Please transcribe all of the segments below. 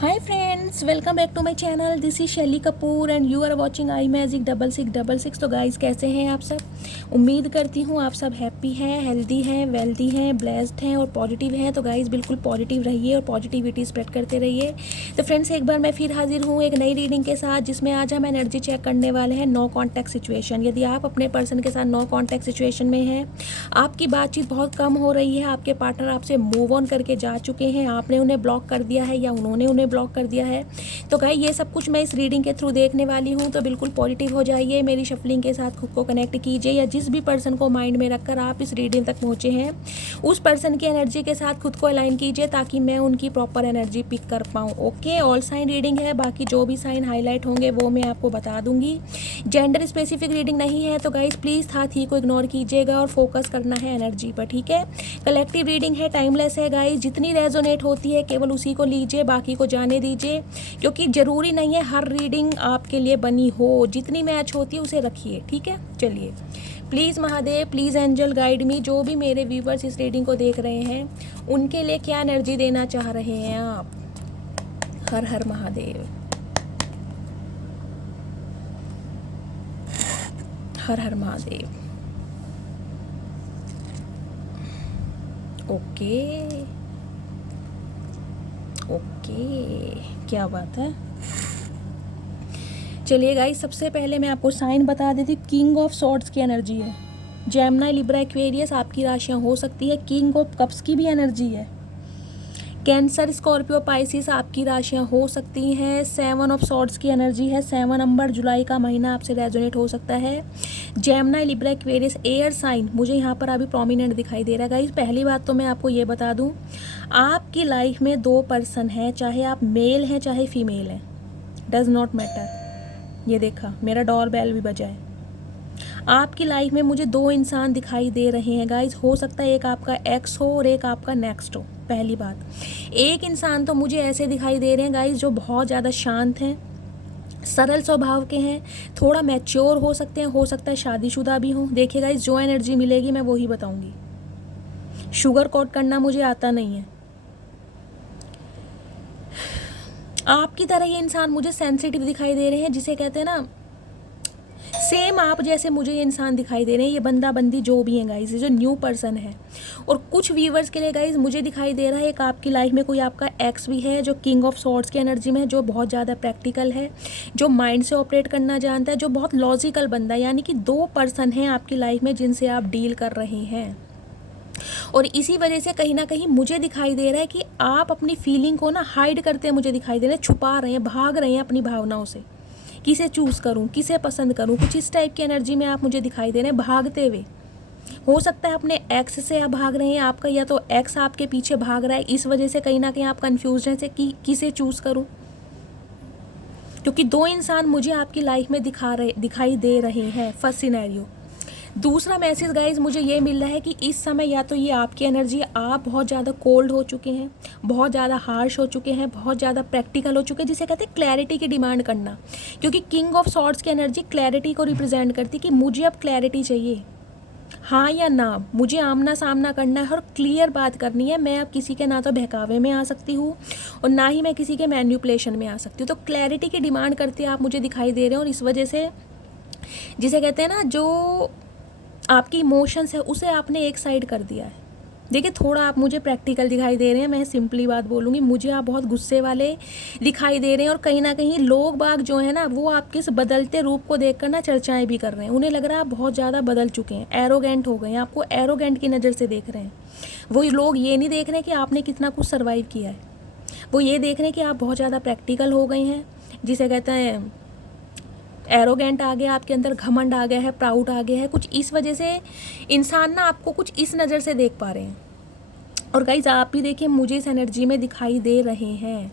Hi friends, welcome back to my channel. This is Shaily Kapoor and you are watching I magic 6666। तो guys, कैसे हैं आप सब? उम्मीद करती हूँ आप सब हैप्पी हैं, हेल्दी हैं, वेल्दी हैं, ब्लेस्ड हैं और पॉजिटिव हैं। तो गाइस, बिल्कुल पॉजिटिव रहिए और पॉजिटिविटी स्प्रेड करते रहिए। तो फ्रेंड्स, एक बार मैं फिर हाजिर हूँ एक नई रीडिंग के साथ, जिसमें आज हम एनर्जी चेक करने वाले हैं नो कॉन्टैक्ट सिचुएशन। यदि आप अपने पर्सन के साथ नो कॉन्टैक्ट सिचुएशन में हैं, आपकी बातचीत बहुत कम हो रही है, आपके पार्टनर आपसे मूव ऑन करके जा चुके हैं, आपने उन्हें ब्लॉक कर दिया है या उन्होंने उन्हें ब्लॉक कर दिया है, तो गाइस ये सब कुछ मैं इस रीडिंग के थ्रू देखने वाली हूँ। तो बिल्कुल पॉजिटिव हो जाइए, मेरी शफलिंग के साथ खुद को कनेक्ट कीजिए, या जिस भी पर्सन को माइंड में रखकर आप इस रीडिंग तक पहुँचे हैं, उस पर्सन की एनर्जी के साथ खुद को अलाइन कीजिए, ताकि मैं उनकी प्रॉपर एनर्जी पिक कर पाऊँ। ओके, ऑल साइन रीडिंग है, बाकी जो भी साइन हाईलाइट होंगे वो मैं आपको बता दूंगी। जेंडर स्पेसिफिक रीडिंग नहीं है, तो गाइस प्लीज़ था थी को इग्नोर कीजिएगा और फोकस करना है एनर्जी पर, ठीक है। कलेक्टिव रीडिंग है, टाइमलेस है गाइस, जितनी रेजोनेट होती है केवल उसी को लीजिए, बाकी को जाने दीजिए, क्योंकि ज़रूरी नहीं है हर रीडिंग आपके लिए बनी हो। जितनी मैच होती है उसे रखिए, ठीक है। चलिए, please Mahadev, please angel guide me. जो भी मेरे व्यूवर्स इस रीडिंग को देख रहे हैं, उनके लिए क्या एनर्जी देना चाह रहे हैं आप? हर हर महादेव, हर हर महादेव। ओके ओके, क्या बात है। चलिए गाइस, सबसे पहले मैं आपको साइन बता देती हूँ। किंग ऑफ सॉर्ड्स की एनर्जी है, जेमिनी, लिब्रा, एक्वेरियस आपकी राशियाँ हो सकती है। किंग ऑफ कप्स की भी एनर्जी है, कैंसर, स्कॉर्पियो, पाइसिस आपकी राशियाँ हो सकती हैं। 7 ऑफ सॉर्ड्स की एनर्जी है, 7 नंबर, जुलाई का महीना आपसे रेजोनेट हो सकता है। Gemini, Libra, Aquarius, air sign मुझे यहाँ पर अभी प्रोमिनेंट दिखाई दे रहा है गाइस। पहली बात तो मैं आपको ये बता दूँ, आपकी लाइफ में 2 पर्सन हैं, चाहे आप मेल हैं चाहे फीमेल हैं, डज नॉट मैटर। ये देखा, मेरा डोर बेल भी बजा है। आपकी लाइफ में मुझे 2 इंसान दिखाई दे रहे हैं गाइस। हो सकता है एक आपका एक्स हो और एक आपका नेक्स्ट हो। पहली बात, एक इंसान तो मुझे ऐसे दिखाई दे रहे हैं गाइस, जो बहुत ज़्यादा शांत हैं, सरल स्वभाव के हैं, थोड़ा मैच्योर हो सकते हैं, हो सकता है शादीशुदा भी हों। देखिए गाइस, जो एनर्जी मिलेगी मैं वही बताऊंगी, शुगर कोट करना मुझे आता नहीं है। आपकी तरह ये इंसान मुझे सेंसिटिव दिखाई दे रहे हैं, जिसे कहते हैं ना, सेम आप जैसे मुझे ये इंसान दिखाई दे रहे हैं। ये बंदा बंदी जो भी है गाइस, ये जो न्यू पर्सन है। और कुछ व्यूवर्स के लिए गाइस मुझे दिखाई दे रहा है, एक आपकी लाइफ में कोई आपका एक्स भी है, जो किंग ऑफ सॉर्ड्स की एनर्जी में है, जो बहुत ज़्यादा प्रैक्टिकल है, जो माइंड से ऑपरेट करना जानता है, जो बहुत लॉजिकल बंदा है। यानी कि 2 पर्सन हैं आपकी लाइफ में जिनसे आप डील कर रहे हैं, और इसी वजह से कहीं ना कहीं मुझे दिखाई दे रहा है कि आप अपनी फीलिंग को ना हाइड करते हैं, मुझे दिखाई दे रहा है, छुपा रहे हैं, भाग रहे हैं अपनी भावनाओं से। किसे चूज़ करूं, किसे पसंद करूं, कुछ इस टाइप की एनर्जी में आप मुझे दिखाई दे रहे हैं भागते हुए। हो सकता है अपने एक्स से आप भाग रहे हैं, आपका या तो एक्स आपके पीछे भाग रहा है, इस वजह से कहीं ना कहीं आप कंफ्यूज हैं से कि किसे चूज़ करूं, क्योंकि 2 इंसान मुझे आपकी लाइफ में दिखाई दे रहे हैं। First scenario. दूसरा मैसेज गाइज मुझे ये मिल रहा है कि इस समय या तो ये आपकी एनर्जी, आप बहुत ज़्यादा कोल्ड हो चुके हैं, बहुत ज़्यादा हार्श हो चुके हैं, बहुत ज़्यादा प्रैक्टिकल हो चुके हैं, जिसे कहते हैं क्लैरिटी की डिमांड करना। क्योंकि किंग ऑफ सॉर्ड्स की एनर्जी क्लैरिटी को रिप्रेजेंट करती है कि मुझे अब क्लैरिटी चाहिए, हाँ या ना, मुझे आमना सामना करना है और क्लियर बात करनी है। मैं अब किसी के ना तो बहकावे में आ सकती हूँ और ना ही मैं किसी के मैन्युपुलेशन में आ सकती हूँ। तो क्लैरिटी की डिमांड करते आप मुझे दिखाई दे रहे हैं, और इस वजह से जिसे कहते हैं ना, जो आपकी इमोशंस है उसे आपने एक साइड कर दिया है। देखिए, थोड़ा आप मुझे प्रैक्टिकल दिखाई दे रहे हैं, मैं सिंपली बात बोलूँगी, मुझे आप बहुत गुस्से वाले दिखाई दे रहे हैं, और कहीं ना कहीं लोग बाग जो है ना, वो आपके इस बदलते रूप को देखकर ना चर्चाएं भी कर रहे हैं। उन्हें लग रहा है आप बहुत ज़्यादा बदल चुके हैं, एरोगेंट हो गए हैं, आपको एरोगेंट की नज़र से देख रहे हैं। वो लोग ये नहीं देख रहे कि आपने कितना कुछ सर्वाइव किया है, वो ये देख रहे हैं कि आप बहुत ज़्यादा प्रैक्टिकल हो गए हैं, जिसे कहते हैं एरोगेंट आ गया आपके अंदर, घमंड आ गया है, प्राउड आ गया है। कुछ इस वजह से इंसान ना आपको कुछ इस नज़र से देख पा रहे हैं। और गाइज, आप भी देखिए, मुझे इस एनर्जी में दिखाई दे रहे हैं,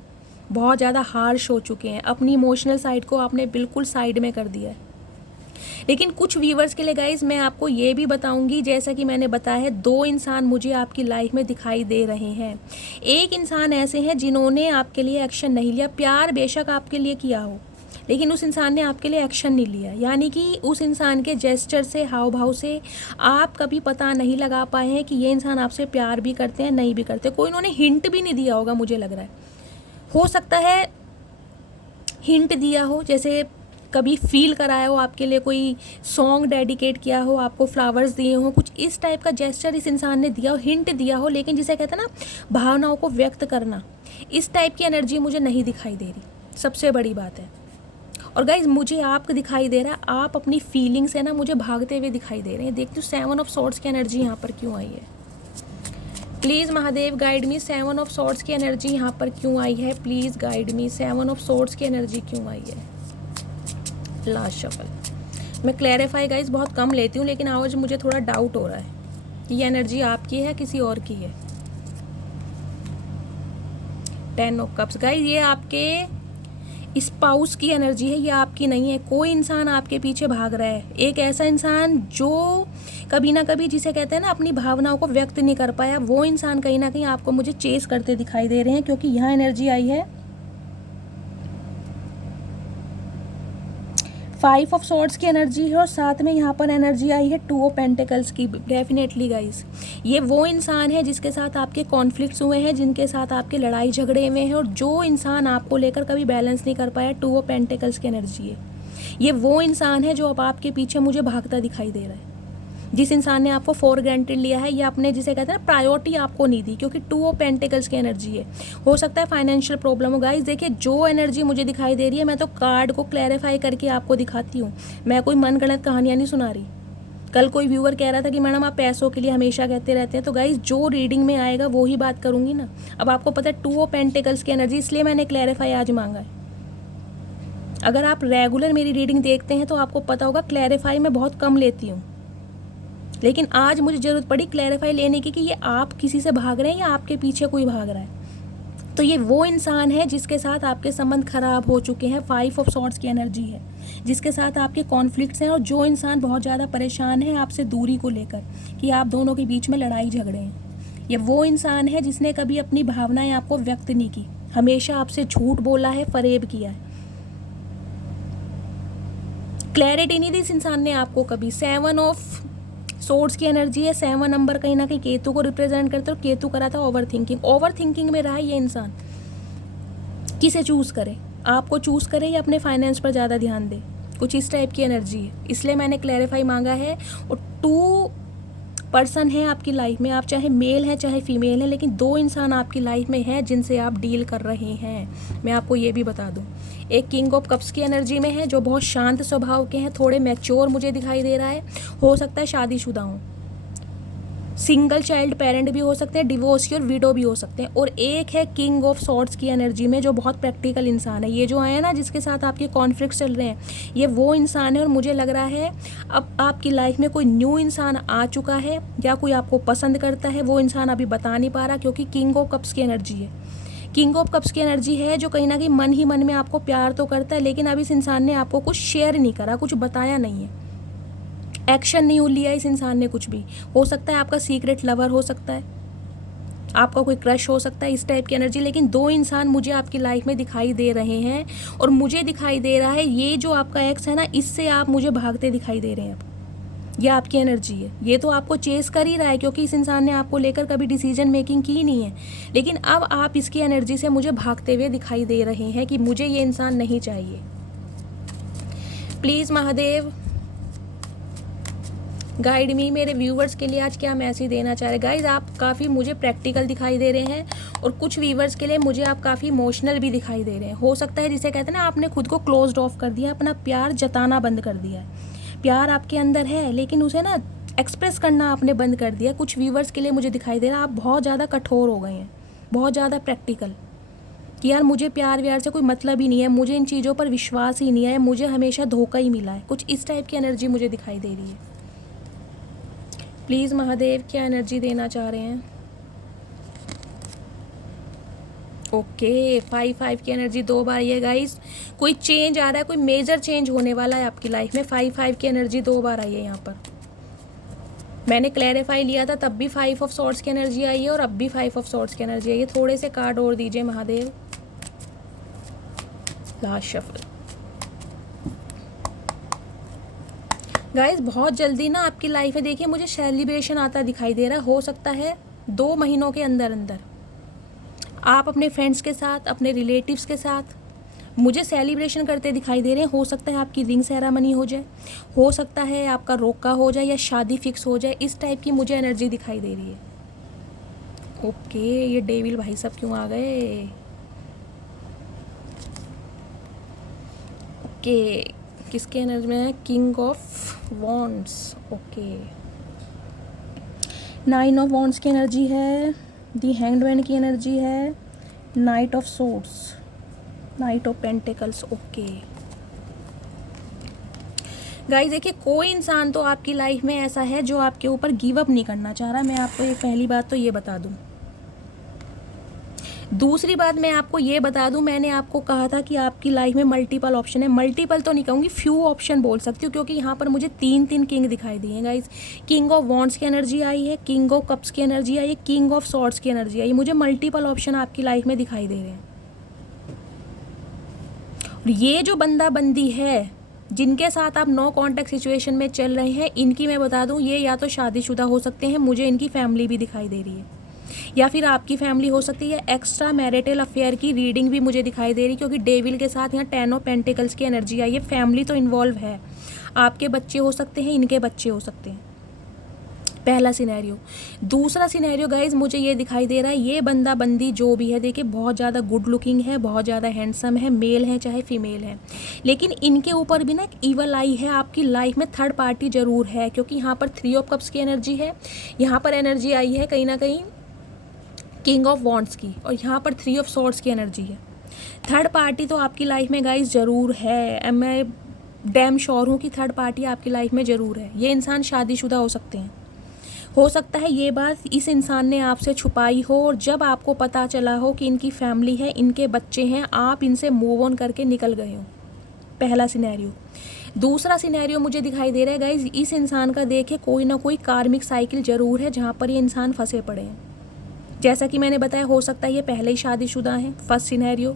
बहुत ज़्यादा हार्श हो चुके हैं, अपनी इमोशनल साइड को आपने बिल्कुल साइड में कर दिया है। लेकिन कुछ व्यूवर्स के लिए गाइज मैं आपको ये भी बताऊंगी, जैसा कि मैंने बताया है, 2 इंसान मुझे आपकी लाइफ में दिखाई दे रहे हैं। एक इंसान ऐसे हैं जिन्होंने आपके लिए एक्शन नहीं लिया, प्यार बेशक आपके लिए किया हो, लेकिन उस इंसान ने आपके लिए एक्शन नहीं लिया। यानी कि उस इंसान के जेस्चर से, हाव भाव से आप कभी पता नहीं लगा पाए हैं कि ये इंसान आपसे प्यार भी करते हैं नहीं भी करते। कोई उन्होंने हिंट भी नहीं दिया होगा, मुझे लग रहा है हो सकता है हिंट दिया हो, जैसे कभी फील कराया हो, आपके लिए कोई सॉन्ग डेडिकेट किया हो, आपको फ्लावर्स दिए हो, कुछ इस टाइप का जेस्चर इस इंसान ने दिया हो, हिंट दिया हो, लेकिन जिसे कहते हैं ना भावनाओं को व्यक्त करना, इस टाइप की एनर्जी मुझे नहीं दिखाई दे रही, सबसे बड़ी बात है। और गाइज मुझे आपको दिखाई दे रहा है, आप अपनी फीलिंग से ना मुझे भागते हुए दिखाई दे रहे हैं। देखती हूँ 7 ऑफ सॉर्ड्स की एनर्जी यहाँ पर क्यों आई है। Please Mahadev guide me, 7 of swords की एनर्जी यहाँ पर क्यों आई है। Please guide me, 7 of swords की एनर्जी क्यों आई है। Last shuffle. मैं क्लैरिफाई गाइज बहुत कम लेती हूँ, लेकिन आज मुझे थोड़ा डाउट हो रहा है कि ये एनर्जी आपकी है किसी और की है। 10 ऑफ कप्स। गाइज ये आपके स्पाउस की एनर्जी है, ये आपकी नहीं है। कोई इंसान आपके पीछे भाग रहा है, एक ऐसा इंसान जो कभी ना कभी, जिसे कहते हैं ना अपनी भावनाओं को व्यक्त नहीं कर पाया, वो इंसान कहीं ना कहीं आपको मुझे चेस करते दिखाई दे रहे हैं, क्योंकि यहाँ एनर्जी आई है 5 ऑफ सॉर्ड्स की एनर्जी है, और साथ में यहाँ पर एनर्जी आई है 2 ऑफ पेंटिकल्स की। डेफिनेटली गाइस ये वो इंसान है जिसके साथ आपके कॉन्फ्लिक्ट्स हुए हैं, जिनके साथ आपके लड़ाई झगड़े हुए हैं, और जो इंसान आपको लेकर कभी बैलेंस नहीं कर पाया। 2 ऑफ पेंटिकल्स की एनर्जी है। ये वो इंसान है जो अब आपके पीछे मुझे भागता दिखाई दे रहा है, जिस इंसान ने आपको फॉर ग्रांटेड लिया है, या अपने जिसे कहते हैं ना प्रायोरिटी आपको नहीं दी, क्योंकि 2 ऑफ पेंटिकल्स की एनर्जी है। हो सकता है फाइनेंशियल प्रॉब्लम हो। गाइस देखिए जो एनर्जी मुझे दिखाई दे रही है, मैं तो कार्ड को क्लैरिफाई करके आपको दिखाती हूँ, मैं कोई मनगढ़ंत कहानियाँ नहीं सुना रही। कल कोई व्यूअर कह रहा था कि मैडम आप पैसों के लिए हमेशा कहते रहते हैं, तो गाइस जो रीडिंग में आएगा वो ही बात करूँगी ना। अब आपको पता है 2 ऑफ पेंटिकल्स की एनर्जी, इसलिए मैंने क्लैरिफाई आज मांगा है। अगर आप रेगुलर मेरी रीडिंग देखते हैं तो आपको पता होगा क्लैरिफाई मैं बहुत कम लेती हूँ, लेकिन आज मुझे ज़रूरत पड़ी क्लैरिफाई लेने की कि ये आप किसी से भाग रहे हैं या आपके पीछे कोई भाग रहा है। तो ये वो इंसान है जिसके साथ आपके संबंध खराब हो चुके हैं। 5 ऑफ सॉर्ड्स की एनर्जी है, जिसके साथ आपके कॉन्फ्लिक्ट्स हैं, और जो इंसान बहुत ज़्यादा परेशान है आपसे दूरी को लेकर, कि आप दोनों के बीच में लड़ाई झगड़े हैं। ये वो इंसान है जिसने कभी अपनी भावनाएं आपको व्यक्त नहीं की, हमेशा आपसे झूठ बोला है, फरेब किया है, क्लैरिटी नहीं दी इस इंसान ने आपको कभी। 7 ऑफ सोर्ड्स की एनर्जी है, 7 नंबर कहीं ना कहीं केतु को रिप्रेजेंट करते हो। केतु करा था ओवर थिंकिंग, ओवर थिंकिंग में रहा है ये इंसान। किसे चूज़ करे, आपको चूज़ करे या अपने फाइनेंस पर ज़्यादा ध्यान दे, कुछ इस टाइप की एनर्जी है, इसलिए मैंने क्लैरिफाई मांगा है। और 2 पर्सन है आपकी लाइफ में, आप चाहे मेल हैं चाहे फीमेल हैं, लेकिन 2 इंसान आपकी लाइफ में हैं जिनसे आप डील कर रहे हैं। मैं आपको ये भी बता दूं, एक किंग ऑफ कप्स की एनर्जी में है जो बहुत शांत स्वभाव के हैं, थोड़े मैच्योर मुझे दिखाई दे रहा है। हो सकता है शादीशुदा हों, सिंगल चाइल्ड पेरेंट भी हो सकते हैं, डिवोर्सी और विडो भी हो सकते हैं। और एक है किंग ऑफ सॉर्ड्स की एनर्जी में जो बहुत प्रैक्टिकल इंसान है। ये जो आया ना जिसके साथ आपके कॉन्फ्लिक्ट चल रहे हैं, ये वो इंसान है। और मुझे लग रहा है अब आपकी लाइफ में कोई न्यू इंसान आ चुका है, या कोई आपको पसंद करता है, वो इंसान अभी बता नहीं पा रहा, क्योंकि किंग ऑफ कप्स की एनर्जी है। किंग ऑफ कप्स की एनर्जी है जो कहीं ना कहीं मन ही मन में आपको प्यार तो करता है, लेकिन अब इस इंसान ने आपको कुछ शेयर नहीं करा, कुछ बताया नहीं है, एक्शन नहीं लिया इस इंसान ने कुछ भी। हो सकता है आपका सीक्रेट लवर हो सकता है, आपका कोई क्रश हो सकता है, इस टाइप की एनर्जी। लेकिन 2 इंसान मुझे आपकी लाइफ में दिखाई दे रहे हैं, और मुझे दिखाई दे रहा है ये जो आपका एक्स है ना, इससे आप मुझे भागते दिखाई दे रहे हैं। अब ये आपकी एनर्जी है, ये तो आपको चेस कर ही रहा है, क्योंकि इस इंसान ने आपको लेकर कभी डिसीजन मेकिंग की नहीं है। लेकिन अब आप इसकी एनर्जी से मुझे भागते हुए दिखाई दे रहे हैं कि मुझे ये इंसान नहीं चाहिए। प्लीज़ महादेव गाइड मी, मेरे व्यूवर्स के लिए आज क्या मैसेज देना चाह रहे। गाइज आप काफ़ी मुझे प्रैक्टिकल दिखाई दे रहे हैं, और कुछ व्यूवर्स के लिए मुझे आप काफ़ी इमोशनल भी दिखाई दे रहे हैं। हो सकता है जिसे कहते हैं ना आपने खुद को क्लोज्ड ऑफ कर दिया, अपना प्यार जताना बंद कर दिया है। प्यार आपके अंदर है, लेकिन उसे ना एक्सप्रेस करना आपने बंद कर दिया। कुछ व्यूवर्स के लिए मुझे दिखाई दे रहा है आप बहुत ज़्यादा कठोर हो गए हैं, बहुत ज़्यादा प्रैक्टिकल, कि यार मुझे प्यार व्यार से कोई मतलब ही नहीं है, मुझे इन चीज़ों पर विश्वास ही नहीं है, मुझे हमेशा धोखा ही मिला है। कुछ इस टाइप की एनर्जी मुझे दिखाई दे रही है। प्लीज़ महादेव क्या एनर्जी देना चाह रहे हैं। ओके 5 की एनर्जी 2 बार ये गाइस, कोई चेंज आ रहा है, कोई मेजर चेंज होने वाला है आपकी लाइफ में। 5 की एनर्जी 2 बार आई है यहाँ पर। मैंने क्लैरिफाई लिया था तब भी 5 ऑफ सॉर्ड्स की एनर्जी आई है, और अब भी 5 ऑफ सॉर्ड्स की एनर्जी आई है। थोड़े से कार्ड और दीजिए महादेव। Last shuffle. गाइस बहुत जल्दी ना आपकी लाइफ में देखिए मुझे सेलिब्रेशन आता दिखाई दे रहा है। हो सकता है 2 महीनों के अंदर अंदर आप अपने फ्रेंड्स के साथ, अपने रिलेटिव्स के साथ मुझे सेलिब्रेशन करते दिखाई दे रहे हैं। हो सकता है आपकी रिंग सेरेमनी हो जाए, हो सकता है आपका रोका हो जाए या शादी फिक्स हो जाए, इस टाइप की मुझे एनर्जी दिखाई दे रही है। ओके, ये डेविल भाई सब क्यों आ गए? ओके, किसके एनर्जी में है? King of wands. Okay, 9 of wands की एनर्जी है, दी हैंग्ड मैन की एनर्जी है, night of swords, night of pentacles. Okay guys, देखिए कोई इंसान तो आपकी लाइफ में ऐसा है जो आपके ऊपर गिव अप नहीं करना चाह रहा। मैं आपको ये पहली बात तो ये बता दूं। दूसरी बात मैं आपको ये बता दूं, मैंने आपको कहा था कि आपकी लाइफ में मल्टीपल ऑप्शन है। मल्टीपल तो नहीं कहूँगी, फ्यू ऑप्शन बोल सकती हूँ, क्योंकि यहाँ पर मुझे 3 किंग दिखाई दिए हैं गाइस। किंग ऑफ वॉन्ड्स की एनर्जी आई है, किंग ऑफ कप्स की एनर्जी आई है, किंग ऑफ सॉर्ड्स की एनर्जी आई है। मुझे मल्टीपल ऑप्शन आपकी लाइफ में दिखाई दे रहे हैं। और ये जो बंदा बंदी है जिनके साथ आप नो कॉन्टैक्ट सिचुएशन में चल रहे हैं, इनकी मैं बता दूं, ये या तो शादीशुदा हो सकते हैं, मुझे इनकी फैमिली भी दिखाई दे रही है, या फिर आपकी फैमिली हो सकती है। एक्स्ट्रा मैरिटल अफेयर की रीडिंग भी मुझे दिखाई दे रही, क्योंकि डेविल के साथ यहाँ 10 ऑफ पेंटिकल्स की एनर्जी आई है। फैमिली तो इन्वॉल्व है, आपके बच्चे हो सकते हैं, इनके बच्चे हो सकते हैं, पहला सिनेरियो। दूसरा सिनेरियो गाइज मुझे ये दिखाई दे रहा है, ये बंदा बंदी जो भी है, देखिए बहुत ज़्यादा गुड लुकिंग है, बहुत ज़्यादा हैंडसम है, मेल है चाहे फीमेल है, लेकिन इनके ऊपर भी ना एक ईवल आई है। आपकी लाइफ में थर्ड पार्टी ज़रूर है, क्योंकि यहाँ पर 3 ऑफ कप्स की एनर्जी है, यहाँ पर एनर्जी आई है कहीं ना कहीं किंग ऑफ वॉन्ड्स की, और यहाँ पर 3 ऑफ सॉर्ड्स की एनर्जी है। थर्ड पार्टी तो आपकी लाइफ में गाइज ज़रूर है। मैं डैम श्योर हूँ कि थर्ड पार्टी आपकी लाइफ में ज़रूर है। ये इंसान शादीशुदा हो सकते हैं। हो सकता है ये बात इस इंसान ने आपसे छुपाई हो, और जब आपको पता चला हो कि इनकी फैमिली है, इनके बच्चे हैं, आप इनसे मूव ऑन करके निकल गए हो। पहला सिनेरियो। दूसरा सिनेरियो मुझे दिखाई दे रहा है गाइज, इस इंसान का देखिए कोई ना कोई कार्मिक साइकिल ज़रूर है जहाँ पर ये इंसान फंसे पड़े हैं। जैसा कि मैंने बताया, हो सकता है ये पहले ही शादीशुदा हैं, फर्स्ट सिनेरियो।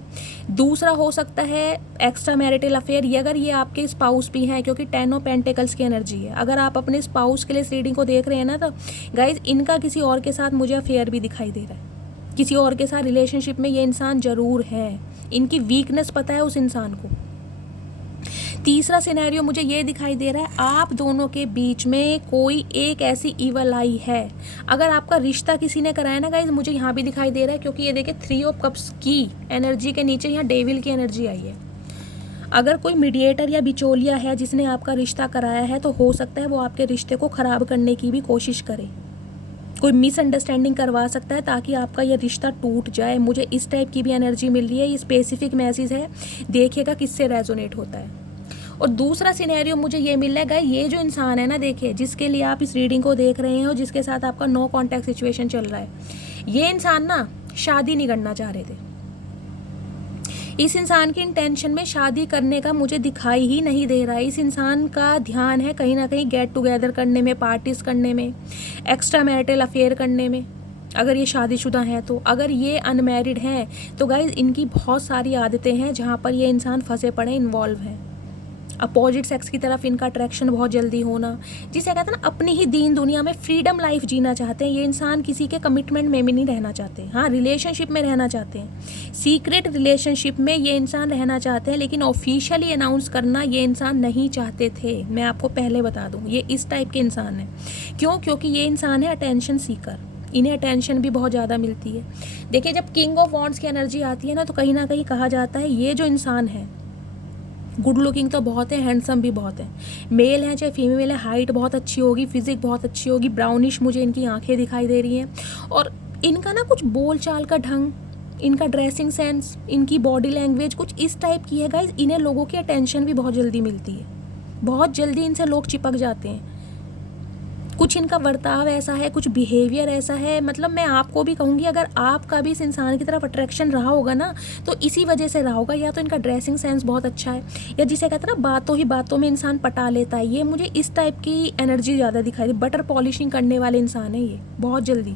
दूसरा हो सकता है एक्स्ट्रा मैरिटल अफेयर, ये अगर ये आपके स्पाउस भी हैं, क्योंकि 10 ऑफ पेंटिकल्स की एनर्जी है। अगर आप अपने स्पाउस के लिए इस रीडिंग को देख रहे हैं ना, तो गाइज इनका किसी और के साथ मुझे अफेयर भी दिखाई दे रहा है। किसी और के साथ रिलेशनशिप में ये इंसान ज़रूर है, इनकी वीकनेस पता है उस इंसान को। तीसरा सिनेरियो मुझे ये दिखाई दे रहा है, आप दोनों के बीच में कोई एक ऐसी ईवल आई है। अगर आपका रिश्ता किसी ने कराया ना गाइज, मुझे यहाँ भी दिखाई दे रहा है, क्योंकि ये देखिए 3 ऑफ कप्स की एनर्जी के नीचे यहाँ डेविल की एनर्जी आई है। अगर कोई मीडिएटर या बिचौलिया है जिसने आपका रिश्ता कराया है, तो हो सकता है वो आपके रिश्ते को ख़राब करने की भी कोशिश करे, कोई मिसअंडरस्टैंडिंग करवा सकता है ताकि आपका ये रिश्ता टूट जाए। मुझे इस टाइप की भी एनर्जी मिल रही है। ये स्पेसिफिक मैसेज है, देखिएगा किससे रेजोनेट होता है। और दूसरा सिनेरियो मुझे ये मिल रहा है, ये जो इंसान है ना, देखिए जिसके लिए आप इस रीडिंग को देख रहे हैं और जिसके साथ आपका नो कॉन्टैक्ट सिचुएशन चल रहा है, ये इंसान ना शादी नहीं करना चाह रहे थे। इस इंसान की इंटेंशन में शादी करने का मुझे दिखाई ही नहीं दे रहा है। इस इंसान का ध्यान है कहीं ना कहीं गेट टुगेदर करने में, पार्टीज करने में, एक्स्ट्रा मैरिटल अफेयर करने में, अगर ये शादीशुदा हैं तो। अगर ये अनमैरिड हैं तो गाइज इनकी बहुत सारी आदतें हैं जहाँ पर ये इंसान फंसे पड़े, इन्वॉल्व हैं। अपोजिट सेक्स की तरफ इनका अट्रैक्शन बहुत जल्दी होना, जिसे कहते हैं ना अपनी ही दीन दुनिया में फ्रीडम लाइफ जीना चाहते हैं ये इंसान। किसी के कमिटमेंट में भी नहीं रहना चाहते, हाँ रिलेशनशिप में रहना चाहते हैं, सीक्रेट रिलेशनशिप में ये इंसान रहना चाहते हैं, लेकिन ऑफिशियली अनाउंस करना ये इंसान नहीं चाहते थे। मैं आपको पहले बता दूँ, ये इस टाइप के इंसान है। क्यों? क्योंकि ये इंसान है अटेंशन सीकर, इन्हें अटेंशन भी बहुत ज़्यादा मिलती है। देखिए जब किंग ऑफ वॉन्ड्स की एनर्जी आती है ना, तो कहीं ना कहीं कहा जाता है ये जो इंसान है गुड लुकिंग तो बहुत है, हैंडसम भी बहुत है, मेल है चाहे फीमेल है, हाइट बहुत अच्छी होगी, फिजिक बहुत अच्छी होगी, ब्राउनिश मुझे इनकी आंखें दिखाई दे रही हैं, और इनका ना कुछ बोल चाल का ढंग, इनका ड्रेसिंग सेंस, इनकी बॉडी लैंग्वेज कुछ इस टाइप की है गाइज। इन्हें लोगों की अटेंशन भी बहुत जल्दी मिलती है, बहुत जल्दी इनसे लोग चिपक जाते हैं। कुछ इनका बर्ताव ऐसा है, कुछ बिहेवियर ऐसा है, मतलब मैं आपको भी कहूँगी अगर आपका भी इस इंसान की तरफ अट्रैक्शन रहा होगा ना, तो इसी वजह से रहा होगा। या तो इनका ड्रेसिंग सेंस बहुत अच्छा है, या जिसे कहते हैं ना बातों ही बातों में इंसान पटा लेता है, ये मुझे इस टाइप की एनर्जी ज़्यादा दिखाई दी। बटर पॉलिशिंग करने वाले इंसान है ये बहुत जल्दी,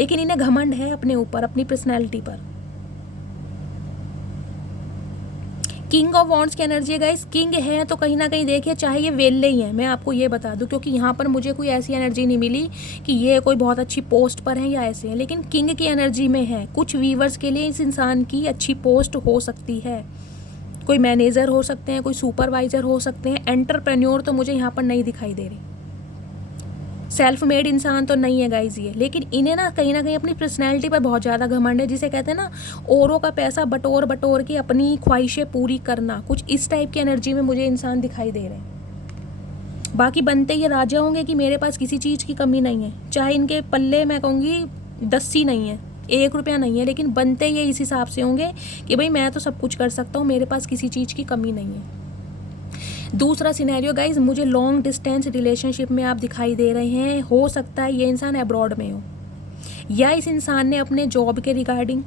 लेकिन इन्हें घमंड है अपने ऊपर, अपनी पर्सनैलिटी पर। किंग ऑफ वॉन्ड्स की एनर्जी है गाइस। किंग है तो कहीं ना कहीं देखिए चाहे ये वेल्ले ही हैं, मैं आपको ये बता दूं, क्योंकि यहाँ पर मुझे कोई ऐसी एनर्जी नहीं मिली कि ये कोई बहुत अच्छी पोस्ट पर हैं या ऐसे हैं, लेकिन किंग की एनर्जी में है। कुछ वीवर्स के लिए इस इंसान की अच्छी पोस्ट हो सकती है, कोई मैनेजर हो सकते हैं, कोई सुपरवाइजर हो सकते हैं। एंटरप्रेन्योर तो मुझे यहाँ पर नहीं दिखाई दे रही, सेल्फ मेड इंसान तो नहीं है गाइज ये, लेकिन इन्हें ना कहीं अपनी पर्सनैलिटी पर बहुत ज़्यादा घमंड है, जिसे कहते हैं ना औरों का पैसा बटोर बटोर के अपनी ख्वाहिशें पूरी करना। कुछ इस टाइप की एनर्जी में मुझे इंसान दिखाई दे रहे हैं। बाकी बनते ये राजा होंगे कि मेरे पास किसी चीज़ की कमी नहीं है, चाहे इनके पल्ले मैं कहूँगी 10 नहीं है, 1 रुपया नहीं है, लेकिन बनते ये इस हिसाब से होंगे कि भाई मैं तो सब कुछ कर सकता हूँ, मेरे पास किसी चीज़ की कमी नहीं है। दूसरा सिनेरियो गाइज, मुझे लॉन्ग डिस्टेंस रिलेशनशिप में आप दिखाई दे रहे हैं। हो सकता है ये इंसान अब्रॉड में हो, या इस इंसान ने अपने जॉब के रिगार्डिंग,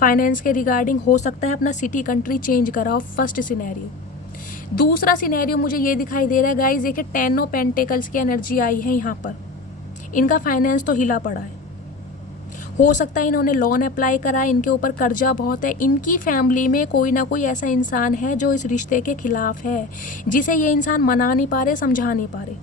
फाइनेंस के रिगार्डिंग हो सकता है अपना सिटी कंट्री चेंज करा हो। First scenario. दूसरा सिनेरियो मुझे ये दिखाई दे रहा है गाइज, देखिए 10 ऑफ पेंटिकल्स की एनर्जी आई है यहाँ पर। इनका फाइनेंस तो हिला पड़ा है, हो सकता है इन्होंने लोन अप्लाई करा, इनके ऊपर कर्जा बहुत है। इनकी फैमिली में कोई ना कोई ऐसा इंसान है जो इस रिश्ते के खिलाफ है, जिसे ये इंसान मना नहीं पा रहे, समझा नहीं पा रहे।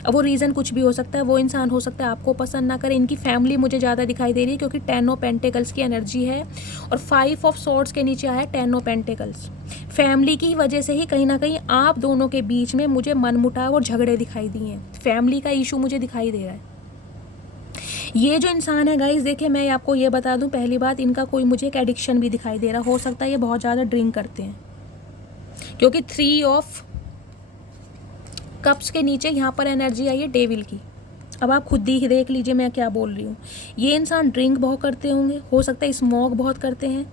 अब वो रीज़न कुछ भी हो सकता है, वो इंसान हो सकता है आपको पसंद ना करे। इनकी फैमिली मुझे ज़्यादा दिखाई दे रही है, क्योंकि 10 ऑफ पेंटिकल्स की एनर्जी है और 5 ऑफ सॉर्ड्स के नीचे आया 10 ऑफ पेंटिकल्स। फैमिली की वजह से ही कहीं ना कहीं आप दोनों के बीच में मुझे मनमुटाव और झगड़े दिखाई दिए हैं। फैमिली का इशू मुझे दिखाई दे रहा है। ये जो इंसान है गाइस, देखिए मैं आपको ये बता दूं, पहली बात इनका कोई मुझे एक एडिक्शन भी दिखाई दे रहा। हो सकता है ये बहुत ज़्यादा ड्रिंक करते हैं, क्योंकि 3 ऑफ कप्स के नीचे यहाँ पर एनर्जी आई है डेविल की। अब आप खुद ही देख लीजिए मैं क्या बोल रही हूँ। ये इंसान ड्रिंक बहुत करते होंगे, हो सकता है स्मोक बहुत करते हैं,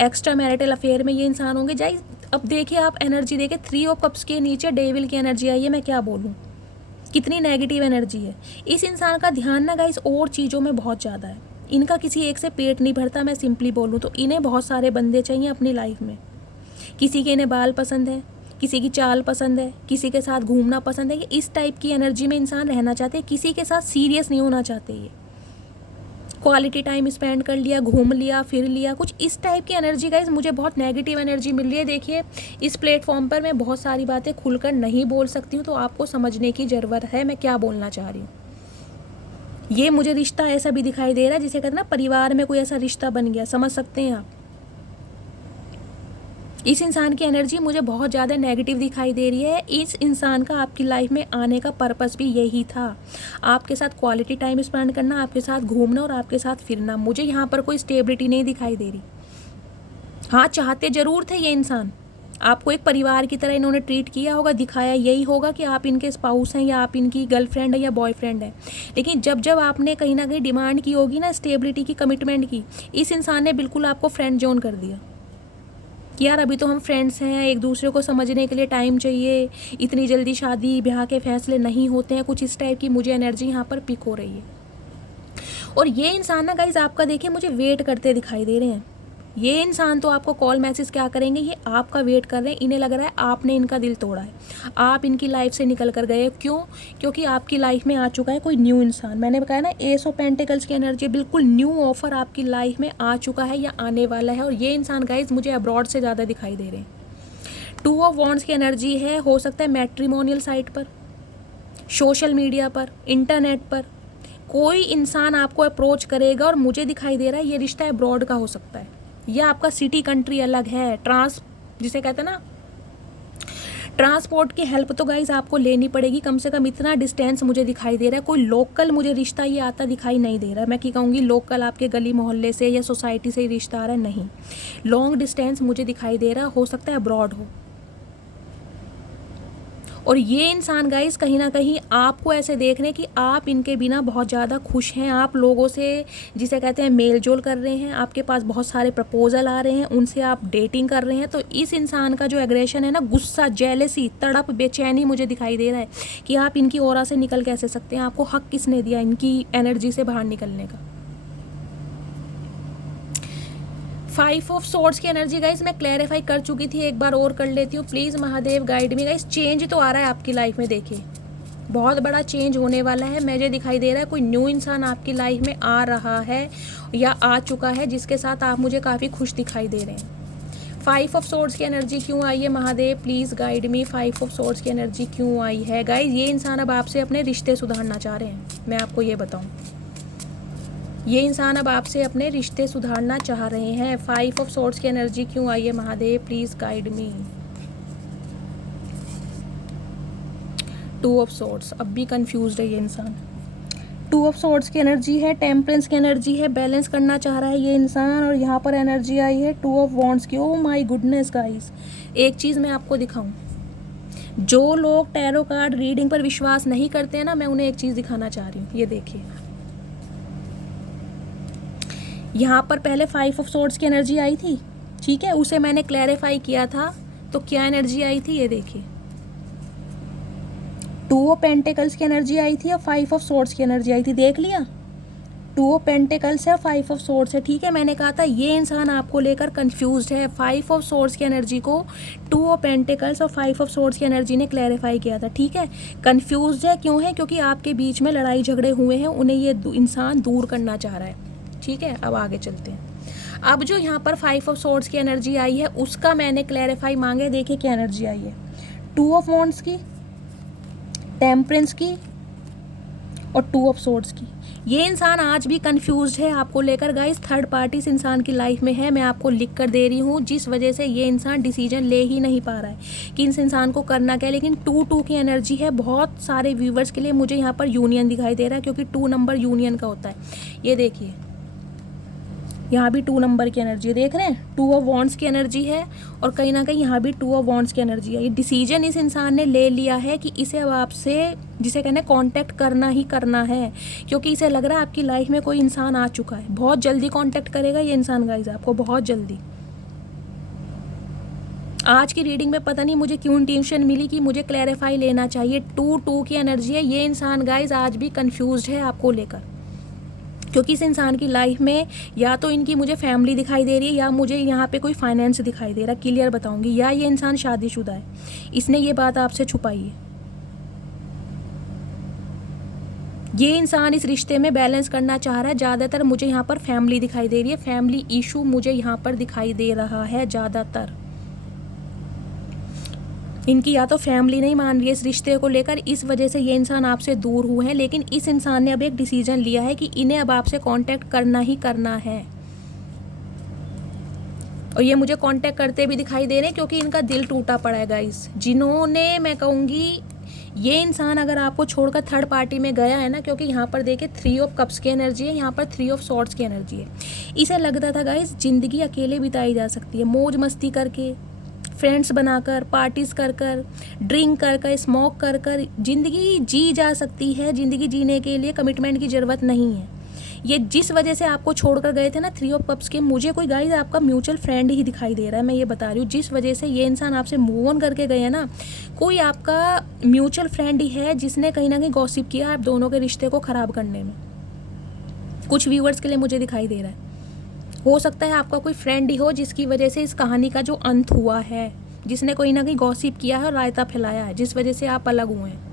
एक्स्ट्रा मैरिटल अफेयर में ये इंसान होंगे। जाइए अब देखिए आप एनर्जी देखिए, 3 ऑफ कप्स के नीचे डेविल की एनर्जी आई है। मैं क्या बोलूँ, कितनी नेगेटिव एनर्जी है। इस इंसान का ध्यान ना गाइस और चीज़ों में बहुत ज़्यादा है। इनका किसी एक से पेट नहीं भरता। मैं सिंपली बोलूँ तो इन्हें बहुत सारे बंदे चाहिए अपनी लाइफ में। किसी के इन्हें बाल पसंद है, किसी की चाल पसंद है, किसी के साथ घूमना पसंद है। ये इस टाइप की एनर्जी में इंसान रहना चाहते हैं, किसी के साथ सीरियस नहीं होना चाहते। ये क्वालिटी टाइम स्पेंड कर लिया, घूम लिया, फिर लिया, कुछ इस टाइप की एनर्जी गाइस मुझे बहुत नेगेटिव एनर्जी मिल रही है। देखिए इस प्लेटफॉर्म पर मैं बहुत सारी बातें खुलकर नहीं बोल सकती हूँ, तो आपको समझने की ज़रूरत है मैं क्या बोलना चाह रही हूँ। ये मुझे रिश्ता ऐसा भी दिखाई दे रहा है जिसे कहते हैं ना परिवार में कोई ऐसा रिश्ता बन गया, समझ सकते हैं आप। इस इंसान की एनर्जी मुझे बहुत ज़्यादा नेगेटिव दिखाई दे रही है। इस इंसान का आपकी लाइफ में आने का पर्पस भी यही था, आपके साथ क्वालिटी टाइम स्पेंड करना, आपके साथ घूमना और आपके साथ फिरना। मुझे यहाँ पर कोई स्टेबिलिटी नहीं दिखाई दे रही। हाँ, चाहते ज़रूर थे ये इंसान, आपको एक परिवार की तरह इन्होंने ट्रीट किया होगा, दिखाया यही होगा कि आप इनके स्पाउस हैं या आप इनकी गर्लफ्रेंड है या बॉयफ्रेंड है। लेकिन जब जब आपने कहीं ना कहीं डिमांड की होगी ना स्टेबिलिटी की, कमिटमेंट की, इस इंसान ने बिल्कुल आपको फ्रेंड जोन कर दिया कि यार अभी तो हम फ्रेंड्स हैं, एक दूसरे को समझने के लिए टाइम चाहिए, इतनी जल्दी शादी ब्याह के फैसले नहीं होते हैं। कुछ इस टाइप की मुझे एनर्जी यहाँ पर पिक हो रही है। और ये इंसान ना गाइज आपका देखिए मुझे वेट करते दिखाई दे रहे हैं। ये इंसान तो आपको कॉल मैसेज क्या करेंगे, ये आपका वेट कर रहे हैं। इन्हें लग रहा है आपने इनका दिल तोड़ा है, आप इनकी लाइफ से निकल कर गए। क्यों? क्योंकि आपकी लाइफ में आ चुका है कोई न्यू इंसान। मैंने कहा ना एस ऑफ पेंटिकल्स की एनर्जी, बिल्कुल न्यू ऑफर आपकी लाइफ में आ चुका है या आने वाला है। और ये इंसान गाइज मुझे अब्रॉड से ज़्यादा दिखाई दे रहे हैं। 2 ऑफ वॉन्ड्स की एनर्जी है, हो सकता है मैट्रिमोनियल साइट पर, सोशल मीडिया पर, इंटरनेट पर कोई इंसान आपको अप्रोच करेगा और मुझे दिखाई दे रहा है ये रिश्ता अब्रॉड का हो सकता है, या आपका सिटी कंट्री अलग है। जिसे कहते हैं ना ट्रांसपोर्ट की हेल्प तो गाइज आपको लेनी पड़ेगी। कम से कम इतना डिस्टेंस मुझे दिखाई दे रहा है। कोई लोकल मुझे रिश्ता ये आता दिखाई नहीं दे रहा। मैं क्या कहूँगी, लोकल आपके गली मोहल्ले से या सोसाइटी से ही रिश्ता आ रहा है, नहीं। लॉन्ग डिस्टेंस मुझे दिखाई दे रहा, हो सकता है अब्रॉड हो। और ये इंसान गाइस कहीं ना कहीं आपको ऐसे देख रहे हैं कि आप इनके बिना बहुत ज़्यादा खुश हैं। आप लोगों से जिसे कहते हैं मेल जोल कर रहे हैं, आपके पास बहुत सारे प्रपोजल आ रहे हैं, उनसे आप डेटिंग कर रहे हैं। तो इस इंसान का जो एग्रेशन है ना, गुस्सा, जेलसी, तड़प, बेचैनी मुझे दिखाई दे रहा है कि आप इनकी ऑरा से निकल कैसे सकते हैं। आपको हक किसने दिया इनकी एनर्जी से बाहर निकलने का। 5 ऑफ सॉर्ड्स की एनर्जी गाइस मैं क्लैरिफाई कर चुकी थी, एक बार और कर लेती हूँ please. Mahadev guide me guys. Change तो आ रहा है आपकी लाइफ में, देखिए बहुत बड़ा चेंज होने वाला है। मुझे दिखाई दे रहा है कोई न्यू इंसान आपकी लाइफ में आ रहा है या आ चुका है, जिसके साथ आप मुझे काफ़ी खुश दिखाई दे रहे हैं। फाइव ऑफ सोर्ड्स की एनर्जी क्यों आई है Mahadev, please guide me. Five of swords की एनर्जी क्यों आई है गाइज? ये इंसान अब आपसे अपने रिश्ते सुधारना चाह रहे हैं, मैं आपको ये बताऊं। ये इंसान अब आपसे अपने रिश्ते सुधारना चाह रहे हैं। फाइव ऑफ सोर्ड्स की एनर्जी क्यों आई है Mahadev, please guide me. Two of swords, अब भी कंफ्यूज्ड है ये इंसान। टू ऑफ सोर्ड्स की एनर्जी है, टेम्परेंस की एनर्जी है, बैलेंस करना चाह रहा है ये इंसान। और यहाँ पर एनर्जी आई है टू ऑफ वॉन्ड्स की। ओह माय गुडनेस गाइस, एक चीज़ मैं आपको दिखाऊं, जो लोग टैरो कार्ड रीडिंग पर विश्वास नहीं करते हैं ना, मैं उन्हें एक चीज़ दिखाना चाह रही हूँ। ये देखिए, यहाँ पर पहले फाइव ऑफ सोर्ड्स की एनर्जी आई थी, ठीक है, उसे मैंने क्लैरिफाई किया था, तो क्या एनर्जी आई थी ये देखिए। टू ऑफ पेंटिकल्स की एनर्जी आई थी और फाइव ऑफ सोर्ड्स की एनर्जी आई थी, देख लिया। टू ऑफ पेंटिकल्स है, फाइव ऑफ सोर्ड्स है, ठीक है। मैंने कहा था ये इंसान आपको लेकर कंफ्यूज्ड है। फाइव ऑफ सोर्ड्स की एनर्जी को टू ऑफ पेंटिकल्स और फाइव ऑफ सोर्ड्स की एनर्जी ने क्लैरिफाई किया था, ठीक है। कंफ्यूज्ड है, क्यों है? क्योंकि आपके बीच में लड़ाई झगड़े हुए हैं, उन्हें ये इंसान दूर करना चाह रहा है, ठीक है। अब आगे चलते हैं। अब जो यहाँ पर फाइव ऑफ सोर्ड्स की एनर्जी आई है, उसका मैंने क्लैरिफाई मांगे, देखिए क्या एनर्जी आई है। टू ऑफ वॉन्ड्स की, टेम्परेंस की और टू ऑफ सोर्ड्स की। ये इंसान आज भी कंफ्यूज्ड है आपको लेकर गाइस। थर्ड पार्टी इस इंसान की लाइफ में है, मैं आपको लिख कर दे रही हूँ, जिस वजह से ये इंसान डिसीजन ले ही नहीं पा रहा है कि इस इंसान को करना क्या है। लेकिन 2-2 की एनर्जी है। बहुत सारे व्यूवर्स के लिए मुझे यहाँ पर यूनियन दिखाई दे रहा है, क्योंकि 2 नंबर यूनियन का होता है। ये देखिए, यहाँ भी 2 नंबर की एनर्जी है, देख रहे हैं, टू ऑफ वॉन्ड्स की एनर्जी है और कहीं ना कहीं यहाँ भी 2 ऑफ वॉन्ड्स की एनर्जी है। ये डिसीजन इस इंसान ने ले लिया है कि इसे अब आपसे, जिसे कहना है, कांटेक्ट करना ही करना है, क्योंकि इसे लग रहा है आपकी लाइफ में कोई इंसान आ चुका है। बहुत जल्दी कांटेक्ट करेगा ये इंसान गाइस आपको, बहुत जल्दी। आज की रीडिंग में पता नहीं मुझे क्यों इंट्यूशन मिली कि मुझे क्लैरिफाई लेना चाहिए। 2-2 की एनर्जी है। ये इंसान गाइस आज भी कंफ्यूज्ड है आपको लेकर, क्योंकि इस इंसान की लाइफ में या तो इनकी मुझे फैमिली दिखाई दे रही है, या मुझे यहाँ पे कोई फाइनेंस दिखाई दे रहा है, क्लियर बताऊंगी, या ये इंसान शादीशुदा है, इसने ये बात आपसे छुपाई है। ये इंसान इस रिश्ते में बैलेंस करना चाह रहा है। ज़्यादातर मुझे यहाँ पर फैमिली दिखाई दे रही है, फैमिली इशू मुझे यहाँ पर दिखाई दे रहा है ज़्यादातर। इनकी या तो फैमिली नहीं मान रही है इस रिश्ते को लेकर, इस वजह से ये इंसान आपसे दूर हुए हैं। लेकिन इस इंसान ने अब एक डिसीजन लिया है कि इन्हें अब आपसे कांटेक्ट करना ही करना है, और ये मुझे कांटेक्ट करते भी दिखाई दे रहे हैं, क्योंकि इनका दिल टूटा पड़ा है गाइस। जिन्होंने, मैं कहूँगी, ये इंसान अगर आपको छोड़कर थर्ड पार्टी में गया है ना, क्योंकि यहाँ पर देखिए 3 ऑफ कप्स की एनर्जी है, यहाँ पर 3 ऑफ सॉर्ड्स की एनर्जी है। इसे लगता था गाइस ज़िंदगी अकेले बिताई जा सकती है, मौज मस्ती करके, फ्रेंड्स बनाकर, पार्टीज कर कर, ड्रिंक कर कर, स्मोक कर कर ज़िंदगी जी जा सकती है। ज़िंदगी जीने के लिए कमिटमेंट की ज़रूरत नहीं है। ये जिस वजह से आपको छोड़कर गए थे ना 3 ऑफ कप्स के, मुझे कोई गाइस आपका म्यूचुअल फ्रेंड ही दिखाई दे रहा है, मैं ये बता रही हूँ। जिस वजह से ये इंसान आपसे मूव ऑन करके गए हैं ना, कोई आपका म्यूचुअल फ्रेंड ही है जिसने कहीं ना कहीं गॉसिप किया आप दोनों के रिश्ते को ख़राब करने में। कुछ व्यूवर्स के लिए मुझे दिखाई दे रहा है, हो सकता है आपका कोई फ्रेंड ही हो जिसकी वजह से इस कहानी का जो अंत हुआ है, जिसने कोई ना कहीं गॉसिप किया है और रायता फैलाया है, जिस वजह से आप अलग हुए हैं।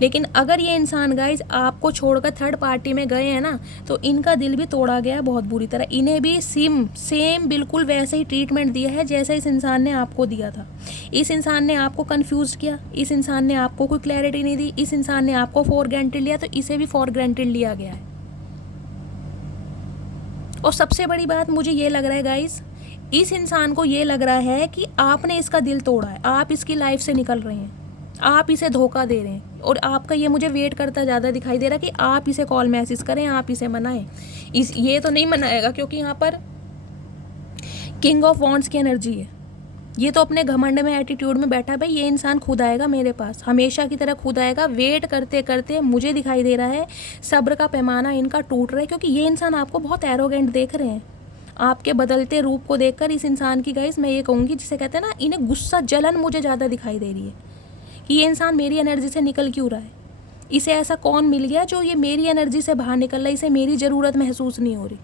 लेकिन अगर ये इंसान गाइज आपको छोड़कर थर्ड पार्टी में गए हैं ना, तो इनका दिल भी तोड़ा गया है बहुत बुरी तरह। इन्हें भी सेम बिल्कुल वैसे ही ट्रीटमेंट दिया है जैसे इस इंसान ने आपको दिया था। इस इंसान ने आपको कंफ्यूज किया, इस इंसान ने आपको कोई क्लैरिटी नहीं दी, इस इंसान ने आपको फॉर ग्रांटेड लिया, तो इसे भी फॉर ग्रांटेड लिया गया है। और सबसे बड़ी बात मुझे ये लग रहा है गाइस, इस इंसान को ये लग रहा है कि आपने इसका दिल तोड़ा है, आप इसकी लाइफ से निकल रहे हैं, आप इसे धोखा दे रहे हैं, और आपका ये मुझे वेट करता ज़्यादा दिखाई दे रहा है कि आप इसे कॉल मैसेज करें, आप इसे मनाएं। ये तो नहीं मनाएगा, क्योंकि यहाँ पर किंग ऑफ वॉन्ड्स की एनर्जी है। ये तो अपने घमंड में, एटीट्यूड में बैठा है, भाई ये इंसान खुद आएगा मेरे पास, हमेशा की तरह खुद आएगा। वेट करते करते मुझे दिखाई दे रहा है सब्र का पैमाना इनका टूट रहा है, क्योंकि ये इंसान आपको बहुत एरोगेंट देख रहे हैं। आपके बदलते रूप को देखकर इस इंसान की गाइस, मैं ये कहूँगी, जिसे कहते हैं ना, इन्हें गुस्सा, जलन मुझे ज़्यादा दिखाई दे रही है कि ये इंसान मेरी एनर्जी से निकल क्यों रहा है। इसे ऐसा कौन मिल गया जो ये मेरी एनर्जी से बाहर निकल रहा है, इसे मेरी ज़रूरत महसूस नहीं हो रही,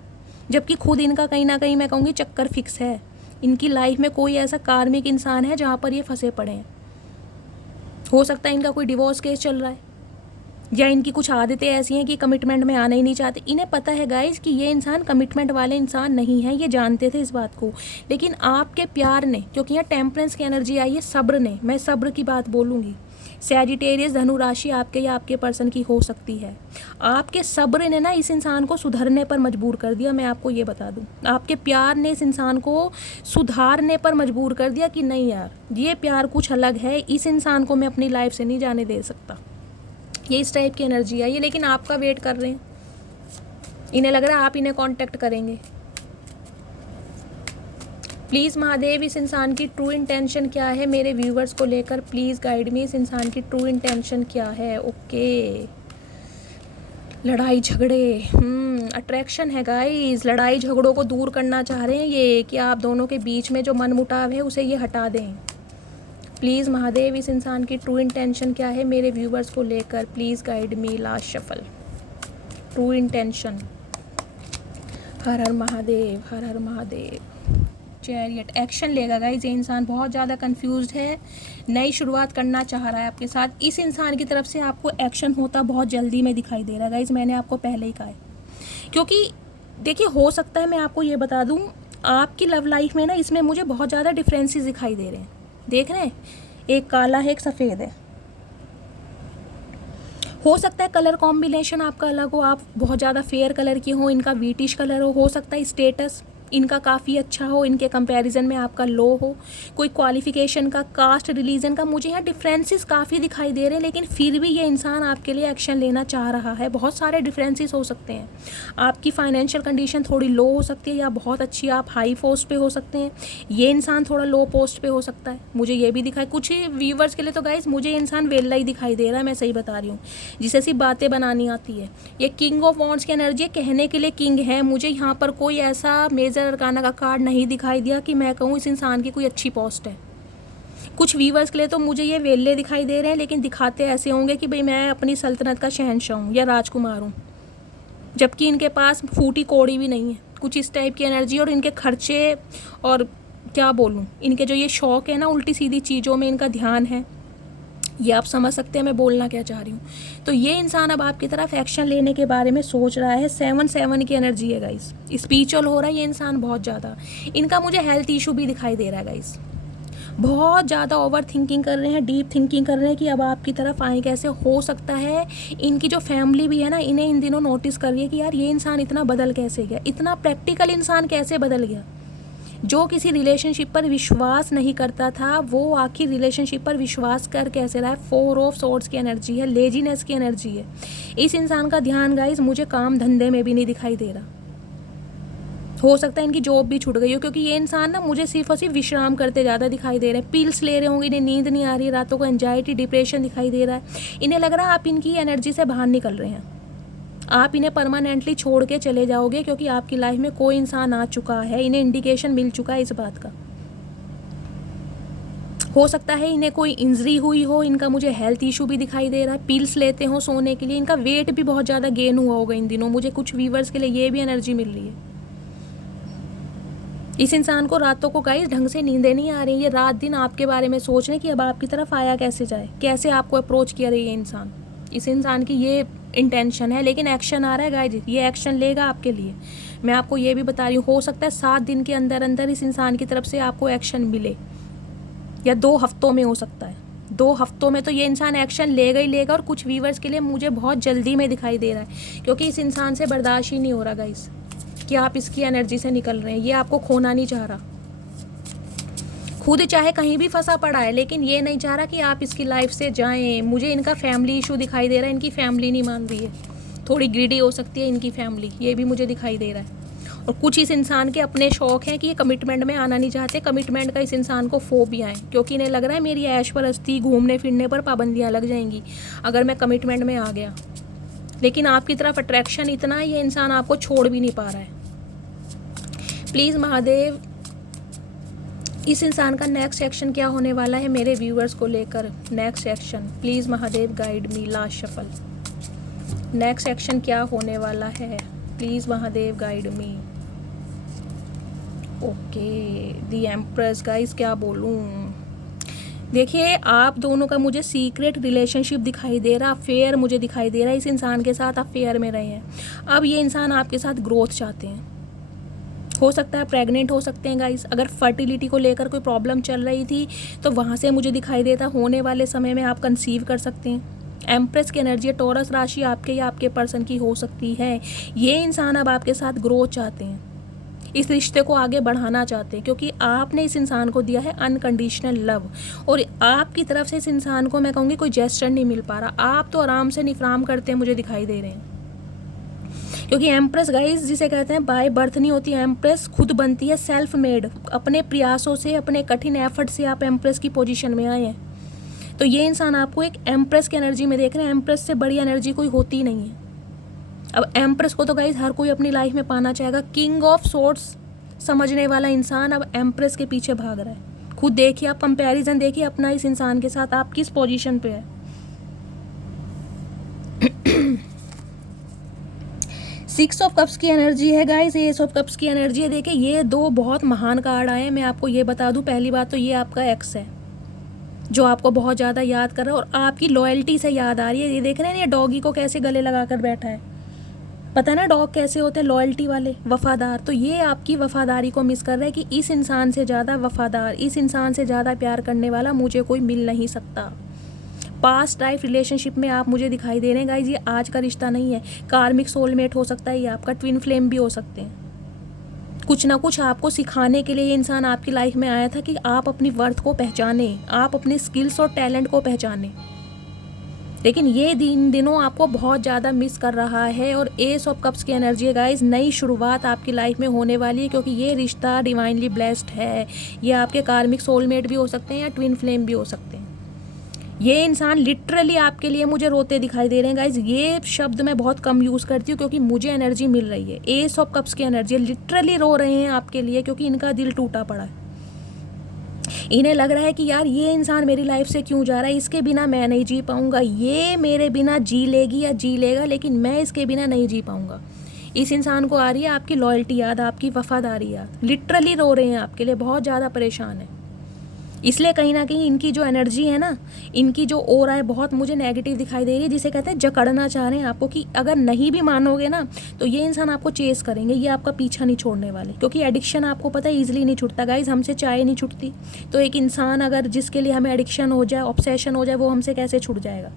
जबकि खुद इनका कहीं ना कहीं, मैं कहूँगी, चक्कर फिक्स है। इनकी लाइफ में कोई ऐसा कार्मिक इंसान है जहाँ पर ये फंसे पड़े हैं। हो सकता है इनका कोई डिवोर्स केस चल रहा है, या इनकी कुछ आदतें ऐसी हैं कि कमिटमेंट में आना ही नहीं चाहते। इन्हें पता है गाइस कि ये इंसान कमिटमेंट वाले इंसान नहीं है, ये जानते थे इस बात को, लेकिन आपके प्यार ने, क्योंकि यहाँ टेम्परेंस की एनर्जी आई है, सब्र ने, मैं सब्र की बात बोलूँगी। सैजिटेरियस धनु राशि आपके या आपके पर्सन की हो सकती है। आपके सब्र ने ना इस इंसान को सुधरने पर मजबूर कर दिया। मैं आपको ये बता दूं, आपके प्यार ने इस इंसान को सुधारने पर मजबूर कर दिया कि नहीं यार, ये प्यार कुछ अलग है, इस इंसान को मैं अपनी लाइफ से नहीं जाने दे सकता। ये इस टाइप की एनर्जी आई है, लेकिन आपका वेट कर रहे हैं। इन्हें लग रहा है आप इन्हें कांटेक्ट करेंगे। प्लीज़ महादेव, इस इंसान की ट्रू इंटेंशन क्या है मेरे व्यूवर्स को लेकर, प्लीज़ गाइड मी। इस इंसान की ट्रू इंटेंशन क्या है? ओके, लड़ाई झगड़े, अट्रैक्शन है गाइस। लड़ाई झगड़ों को दूर करना चाह रहे हैं ये, कि आप दोनों के बीच में जो मनमुटाव है उसे ये हटा दें। प्लीज़ महादेव, इस इंसान की ट्रू इंटेंशन क्या है मेरे व्यूवर्स को लेकर, please guide me. Last shuffle, true intention. Her her Mahadev, her her Mahadev. Chariot, action लेगा गाइज। ये इंसान बहुत ज़्यादा कंफ्यूज्ड है, नई शुरुआत करना चाह रहा है आपके साथ। इस इंसान की तरफ से आपको एक्शन होता बहुत जल्दी में दिखाई दे रहा है गाइज, मैंने आपको पहले ही कहा है। क्योंकि देखिए, हो सकता है, मैं आपको ये बता दूं, आपकी लव लाइफ में ना इसमें मुझे बहुत ज़्यादा डिफरेंसेस दिखाई दे रहे हैं। देख रहे हैं, एक काला है, एक सफ़ेद है। हो सकता है कलर कॉम्बिनेशन आपका अलग हो, आप बहुत ज़्यादा फेयर कलर की हो, इनका व्हीटिश कलर हो सकता है स्टेटस इनका काफ़ी अच्छा हो, इनके कंपैरिजन में आपका लो हो, कोई क्वालिफिकेशन का, कास्ट, रिलीजन का, मुझे यहाँ डिफरेंसेस काफ़ी दिखाई दे रहे हैं, लेकिन फिर भी ये इंसान आपके लिए एक्शन लेना चाह रहा है। बहुत सारे डिफरेंसेस हो सकते हैं। आपकी फाइनेंशियल कंडीशन थोड़ी लो हो सकती है, या बहुत अच्छी, आप हाई पोस्ट पे हो सकते हैं। ये इंसान थोड़ा लो पोस्ट पे हो सकता है, मुझे ये भी दिखाई। कुछ ही व्यूवर्स के लिए तो गाइस मुझे इंसान वेल्ला ही दिखाई दे रहा है, मैं सही बता रही हूँ, जिसे सिर्फ बातें बनानी आती है। ये किंग ऑफ वॉन्ड्स की एनर्जी है, कहने के लिए किंग है। मुझे यहाँ पर कोई ऐसा मेजर अरकाना का कार्ड नहीं दिखाई दिया कि मैं कहूँ इस इंसान की कोई अच्छी पोस्ट है। कुछ व्यूवर्स के लिए तो मुझे ये वेल्ले दिखाई दे रहे हैं, लेकिन दिखाते ऐसे होंगे कि भाई मैं अपनी सल्तनत का शहंशाह हूँ या राजकुमार हूँ, जबकि इनके पास फूटी कौड़ी भी नहीं है। कुछ इस टाइप की एनर्जी, और इनके खर्चे, और क्या बोलूँ, इनके जो ये शौक़ है ना, उल्टी सीधी चीज़ों में इनका ध्यान है। ये आप समझ सकते हैं मैं बोलना क्या चाह रही हूँ। तो ये इंसान अब आपकी तरफ एक्शन लेने के बारे में सोच रहा है। 7-7 की एनर्जी है गाइस, स्पिरिचुअल हो रहा है ये इंसान बहुत ज़्यादा। इनका मुझे हेल्थ इशू भी दिखाई दे रहा है गाइस, बहुत ज़्यादा ओवर थिंकिंग कर रहे हैं, डीप थिंकिंग कर रहे हैं कि अब आपकी तरफ आए कैसे। हो सकता है इनकी जो फैमिली भी है ना, इन्हें इन दिनों नोटिस कर रही है कि यार ये इंसान इतना बदल कैसे गया, इतना प्रैक्टिकल इंसान कैसे बदल गया। जो किसी रिलेशनशिप पर विश्वास नहीं करता था, वो आखिर रिलेशनशिप पर विश्वास कर कैसे रहा है। 4 ऑफ सोर्ड्स की एनर्जी है, लेजीनेस की एनर्जी है। इस इंसान का ध्यान गाइस मुझे काम धंधे में भी नहीं दिखाई दे रहा। हो सकता है इनकी जॉब भी छूट गई हो, क्योंकि ये इंसान ना मुझे सिर्फ और सिर्फ विश्राम करते ज़्यादा दिखाई दे रहे हैं। पिल्स ले रहे होंगे, इन्हें नींद नहीं आ रही, रातों को एंजाइटी, डिप्रेशन दिखाई दे रहा है। इन्हें लग रहा है आप इनकी एनर्जी से बाहर निकल रहे हैं, आप इन्हें परमानेंटली छोड़ के चले जाओगे, क्योंकि आपकी लाइफ में कोई इंसान आ चुका है। इन्हें इंडिकेशन मिल चुका है इस बात का। हो सकता है इन्हें कोई इंजरी हुई हो, इनका मुझे हेल्थ इशू भी दिखाई दे रहा है। पिल्स लेते हो सोने के लिए, इनका वेट भी बहुत ज़्यादा गेन हुआ होगा इन दिनों। मुझे कुछ व्यूवर्स के लिए ये भी एनर्जी मिल रही है। इस इंसान को रातों को गाइस ढंग से नींदें नहीं आ रही। ये रात दिन आपके बारे में सोच रहे हैं कि अब आपकी तरफ आया कैसे जाए, कैसे आपको अप्रोच किया रही है इंसान। इस इंसान की ये इंटेंशन है, लेकिन एक्शन आ रहा है गाइस, ये एक्शन लेगा आपके लिए। मैं आपको ये भी बता रही हूँ, हो सकता है 7 दिन के अंदर अंदर इस इंसान की तरफ से आपको एक्शन मिले, या 2 हफ्तों में हो सकता है। 2 हफ्तों में तो ये इंसान एक्शन लेगा ही लेगा। और कुछ व्यूवर्स के लिए मुझे बहुत जल्दी में दिखाई दे रहा है, क्योंकि इस इंसान से बर्दाश्त ही नहीं हो रहा गाइस कि आप इसकी एनर्जी से निकल रहे हैं। ये आपको खोना नहीं चाह रहा, खुद चाहे कहीं भी फंसा पड़ा है, लेकिन ये नहीं चाह रहा कि आप इसकी लाइफ से जाएं। मुझे इनका फैमिली इशू दिखाई दे रहा है, इनकी फैमिली नहीं मान रही है, थोड़ी ग्रीडी हो सकती है इनकी फैमिली, ये भी मुझे दिखाई दे रहा है। और कुछ इस इंसान के अपने शौक हैं कि ये कमिटमेंट में आना नहीं चाहते। कमिटमेंट का इस इंसान को फोबिया है, क्योंकि इन्हें लग रहा है मेरी ऐश परस्ती, घूमने फिरने पर पाबंदियाँ लग जाएंगी अगर मैं कमिटमेंट में आ गया। लेकिन आपकी तरफ अट्रैक्शन इतना है, ये इंसान आपको छोड़ भी नहीं पा रहा है। प्लीज़ महादेव, इस इंसान का नेक्स्ट एक्शन क्या होने वाला है मेरे व्यूअर्स को लेकर। Next action please Mahadev guide me. Last shuffle, next action क्या होने वाला है please Mahadev guide me. Okay, the empress guys, क्या बोलूँ, देखिए आप दोनों का मुझे सीक्रेट रिलेशनशिप दिखाई दे रहा, अफेयर मुझे दिखाई दे रहा है। इस इंसान के साथ अफेयर में रहे हैं, अब ये इंसान आपके साथ ग्रोथ चाहते हैं। हो सकता है प्रेग्नेंट हो सकते हैं गाइस। अगर फर्टिलिटी को लेकर कोई प्रॉब्लम चल रही थी तो वहाँ से मुझे दिखाई देता होने वाले समय में आप कंसीव कर सकते हैं। एम्प्रेस की एनर्जी, टॉरस राशि आपके या आपके पर्सन की हो सकती है। ये इंसान अब आपके साथ ग्रोथ चाहते हैं, इस रिश्ते को आगे बढ़ाना चाहते हैं, क्योंकि आपने इस इंसान को दिया है अनकंडीशनल लव। और आपकी तरफ से इस इंसान को मैं कहूँगी कोई जेस्चर नहीं मिल पा रहा। आप तो आराम से निफराम करते हैं मुझे दिखाई दे रहे हैं, क्योंकि एम्प्रेस गाइस जिसे कहते हैं बाय बर्थ नहीं होती, एम्प्रेस खुद बनती है, सेल्फ मेड। अपने प्रयासों से, अपने कठिन एफर्ट से आप एम्प्रेस की पोजीशन में आए हैं। तो ये इंसान आपको एक एम्प्रेस की एनर्जी में देख रहे हैं। एम्प्रेस से बड़ी एनर्जी कोई होती नहीं है। अब एम्प्रेस को तो गाइस हर कोई अपनी लाइफ में पाना चाहेगा। किंग ऑफ सोर्ड्स समझने वाला इंसान अब एम्प्रेस के पीछे भाग रहा है। खुद देखिए आप, कंपैरिजन देखिए अपना इस इंसान के साथ, आप किस पोजीशन पे है। सिक्स ऑफ कप्स की एनर्जी है गाइस, एस ऑफ कप्स की एनर्जी है। देखिए ये दो बहुत महान कार्ड आए हैं। मैं आपको ये बता दूं, पहली बात तो ये आपका एक्स है जो आपको बहुत ज़्यादा याद कर रहा है और आपकी लॉयल्टी से याद आ रही है। ये देख रहे हैं ये डॉगी को कैसे गले लगा कर बैठा है। पता है ना डॉग कैसे होते हैं, लॉयल्टी वाले, वफादार। तो ये आपकी वफादारी को मिस कर रहा है कि इस इंसान से ज़्यादा वफादार, इस इंसान से ज़्यादा प्यार करने वाला मुझे कोई मिल नहीं सकता। पास्ट लाइफ रिलेशनशिप में आप मुझे दिखाई दे रहे हैं गाइज। ये आज का रिश्ता नहीं है, कार्मिक सोलमेट हो सकता है, ये आपका ट्विन फ्लेम भी हो सकते हैं। कुछ ना कुछ आपको सिखाने के लिए ये इंसान आपकी लाइफ में आया था कि आप अपनी वर्थ को पहचाने, आप अपने स्किल्स और टैलेंट को पहचाने। लेकिन ये दिनों आपको बहुत ज़्यादा मिस कर रहा है। और एस ऑफ कप्स की एनर्जी है गाइज, नई शुरुआत आपकी लाइफ में होने वाली है, क्योंकि ये रिश्ता डिवाइनली ब्लेस्ड है। ये आपके कार्मिक सोलमेट भी हो सकते हैं या ट्विन फ्लेम भी हो सकते हैं। ये इंसान लिटरली आपके लिए मुझे रोते दिखाई दे रहे हैं गाइज। ये शब्द मैं बहुत कम यूज़ करती हूँ क्योंकि मुझे एनर्जी मिल रही है। एस ऑफ कप्स की एनर्जी है, लिटरली रो रहे हैं आपके लिए, क्योंकि इनका दिल टूटा पड़ा है। इन्हें लग रहा है कि यार ये इंसान मेरी लाइफ से क्यों जा रहा है, इसके बिना मैं नहीं जी पाऊँगा। ये मेरे बिना जी लेगी या जी लेगा, लेकिन मैं इसके बिना नहीं जी पाऊँगा। इस इंसान को आ रही है आपकी लॉयल्टी याद, आपकी वफादारी याद। लिटरली रो रहे हैं आपके लिए, बहुत ज़्यादा परेशान है। इसलिए कहीं ना कहीं इनकी जो एनर्जी है ना, इनकी जो ओरा है, बहुत मुझे नेगेटिव दिखाई दे रही है, जिसे कहते हैं जकड़ना चाह रहे हैं आपको कि अगर नहीं भी मानोगे ना तो ये इंसान आपको चेस करेंगे, ये आपका पीछा नहीं छोड़ने वाले। क्योंकि एडिक्शन आपको पता है ईजिली नहीं छूटता गाइज, हमसे चाय नहीं छूटती। तो एक इंसान अगर जिसके लिए हमें एडिक्शन हो जाए, ऑब्सेशन हो जाए, वो हमसे कैसे छूट जाएगा।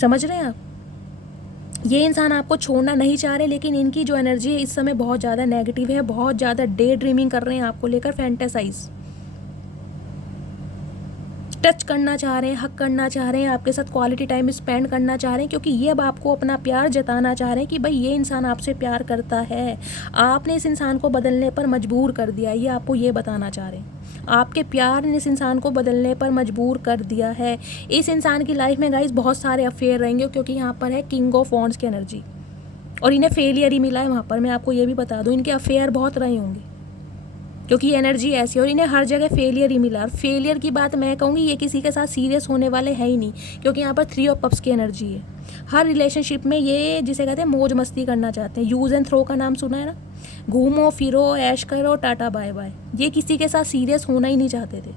समझ रहे हैं आप। ये इंसान आपको छोड़ना नहीं चाह रहे, लेकिन इनकी जो एनर्जी है इस समय बहुत ज़्यादा नेगेटिव है। बहुत ज़्यादा डे ड्रीमिंग कर रहे हैं आपको लेकर, फैंटेसाइज टच करना चाह रहे हैं, हक करना चाह रहे हैं, आपके साथ क्वालिटी टाइम स्पेंड करना चाह रहे हैं, क्योंकि ये अब आपको अपना प्यार जताना चाह रहे हैं कि भाई ये इंसान आपसे प्यार करता है। आपने इस इंसान को बदलने पर मजबूर कर दिया, ये आपको ये बताना चाह रहे हैं। आपके प्यार ने इस इंसान को बदलने पर मजबूर कर दिया है। इस इंसान की लाइफ में गाइस बहुत सारे अफेयर रहेंगे, क्योंकि यहाँ पर है किंग ऑफ वॉन्ड्स की एनर्जी और इन्हें फेलियर ही मिला है वहाँ पर। मैं आपको ये भी बता दूँ, इनके अफेयर बहुत रहे होंगे, क्योंकि एनर्जी ऐसी है और इन्हें हर जगह फेलियर ही मिला। और फेलियर की बात मैं कहूँगी, ये किसी के साथ सीरियस होने वाले है ही नहीं, क्योंकि यहाँ पर 3 ऑफ कप्स की एनर्जी है। हर रिलेशनशिप में ये जिसे कहते हैं मौज मस्ती करना चाहते हैं। यूज़ एंड थ्रो का नाम सुना है ना, घूमो फिरो ऐश करो टाटा बाय बाय। ये किसी के साथ सीरियस होना ही नहीं चाहते थे,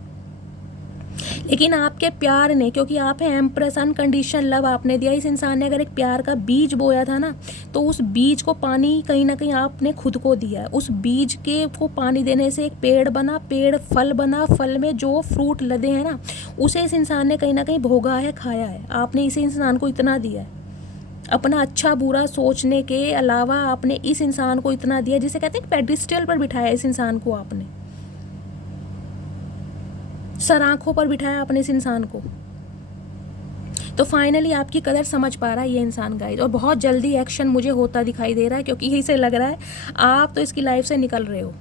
लेकिन आपके प्यार ने, क्योंकि आप हैं एम्प्रेस, अनकंडीशनल लव आपने दिया। इस इंसान ने अगर एक प्यार का बीज बोया था ना, तो उस बीज को पानी कहीं ना कहीं आपने खुद को दिया है। उस बीज के को पानी देने से एक पेड़ बना, पेड़ फल बना, फल में जो फ्रूट लदे हैं ना, उसे इस इंसान ने कहीं ना कहीं भोगा है, खाया है। आपने इस इंसान को इतना दिया है, अपना अच्छा बुरा सोचने के अलावा आपने इस इंसान को इतना दिया, जिसे कहते हैं पेडिस्टल पर बिठाया इस इंसान को आपने, सर आँखों पर बिठाया अपने इस इंसान को। तो फाइनली आपकी कदर समझ पा रहा है ये इंसान गाइज, और बहुत जल्दी एक्शन मुझे होता दिखाई दे रहा है, क्योंकि इसे लग रहा है आप तो इसकी लाइफ से निकल रहे हो,